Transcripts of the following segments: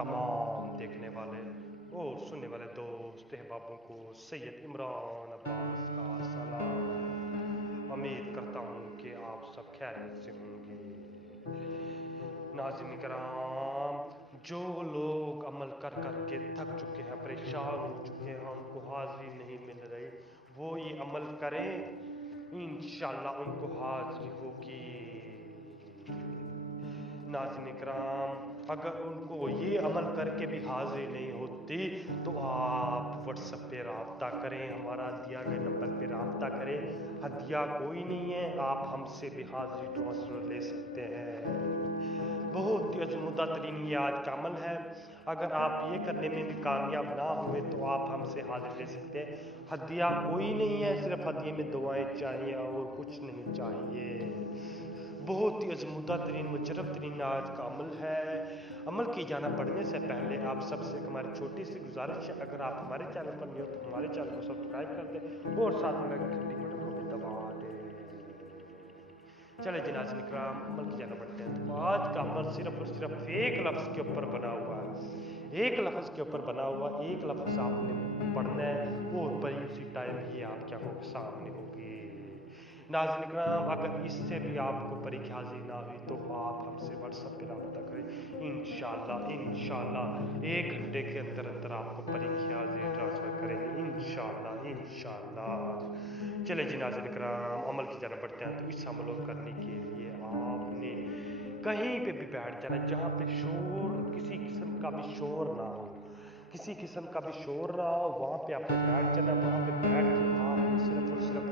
तमाम देखने वाले और सुनने वाले दोस्त अहबाबों को सैयद इमरान अब्बास का सलाम। उम्मीद करता हूँ कि आप सब खैरियत से होंगे। नाज़रीन कराम, जो लोग अमल कर के थक चुके हैं, परेशान हो चुके हैं, उनको हाज़िरी नहीं मिल रही, वो ये अमल करें, इंशाअल्लाह उनको हाज़िरी होगी। नाज़रीन कराम, अगर उनको ये अमल करके भी हाज़िरी नहीं होती तो आप व्हाट्सएप पे रब्ता करें, हमारा दिया गए नंबर पे रब्ता करें। हदिया कोई नहीं है, आप हमसे भी हाज़िरी ट्रांसफ़र ले सकते हैं। बहुत ही अजमुदा तरीन ये आज का अमल है। अगर आप ये करने में भी कामयाब ना हुए तो आप हमसे हाज़िरी ले सकते हैं। हदिया कोई नहीं है, सिर्फ हदिये में दुआएं चाहिए और कुछ नहीं चाहिए। बहुत ही अजमुदा तरीन मुजरब तरीन आज का अमल है। अमल की जाना बढ़ने से पहले आप सबसे हमारी छोटी सी गुजारिश है, अगर आप हमारे चैनल पर नहीं हो तो हमारे चैनल को सब्सक्राइब कर दें और साथ में घंटी के बटन को भी दबा दें। चले जनाज़ निकराम, अमल की जाना बढ़ते हैं। तो आज का अमल सिर्फ और सिर्फ एक लफ्ज़ के ऊपर बना हुआ है। एक लफ्ज़ के ऊपर बना हुआ एक लफ्ज़ आपने पढ़ना है और बड़ी उसी टाइम ये आपके आंखों के सामने होगी। नाज़रीन इकराम, अगर इससे भी आपको परीक्षा हाज़िर ना हुई तो आप हमसे व्हाट्सएप पे रब्ता करें। इंशाअल्लाह 1 घंटे के अंदर अंदर आपको परीक्षा हाज़िर ट्रांसफ़र करेंगे इंशाअल्लाह। चले जी नाज़रीन इकराम, अमल की जाना बढ़ते हैं। तो इस अमल को करने के लिए आपने कहीं पे भी बैठ जाना जहाँ पे शोर, किसी किस्म का भी शोर ना हो, किसी किस्म का भी शोर ना हो, वहाँ पे आपने बैठ जाना। वहाँ पे बैठ के आपने सिर्फ और सिर्फ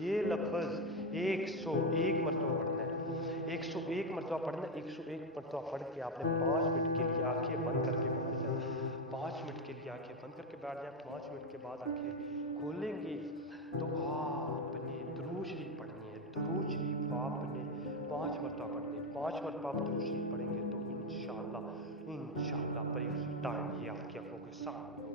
ये लफ्ज़ 101 मरतबा पढ़ना है। 101 मरतबा पढ़ना है। 101 मरतबा पढ़ के आपने 5 मिनट के लिए आंखें बंद करके बैठ जाना। 5 मिनट के लिए आंखें बंद करके बैठ जाए। 5 मिनट के बाद आंखें खोलेंगे तो आपने दुरूद शरीफ पढ़नी है। दुरूद शरीफ आपने 5 मरतबा पढ़नी है। 5 मरतबा आप दुरूद शरीफ पढ़ेंगे तो इंशाअल्लाह बड़ी उसी टाइम ये आपकी आंखों के सामने